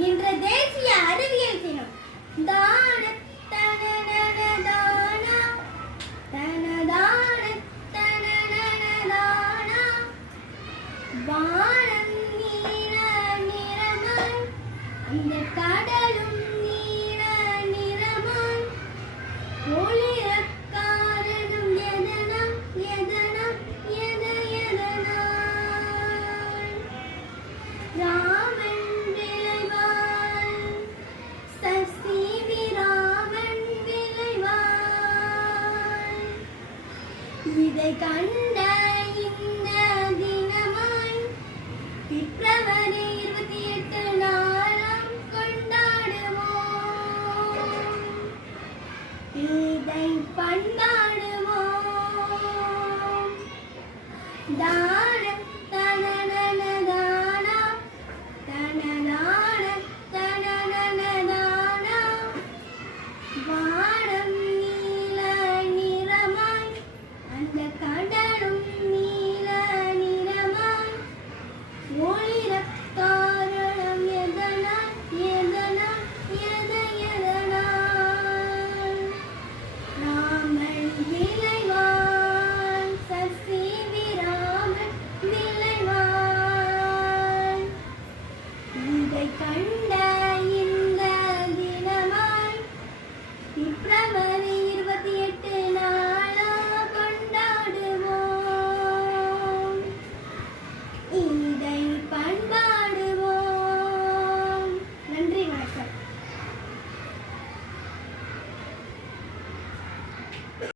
இன்று தேசிய அறிவியல் தினம். தான தனனன தானா தனதான தனனன தானா வானம் நீல நிறமாய் அந்த கடலும் நீல நிறமாய் ஒளிரக் காரணம் எதனால் எதனால் எதனால் ராமன் விளைவால் சசிவி ராமன் விளைவால் இதை கண்ட இந்த தினமாய் பிப்ரவரி 28 நாளாம் கொண்டாடுவோம். இதை பண்பாடுவோம். தான தனனன தானா தனதான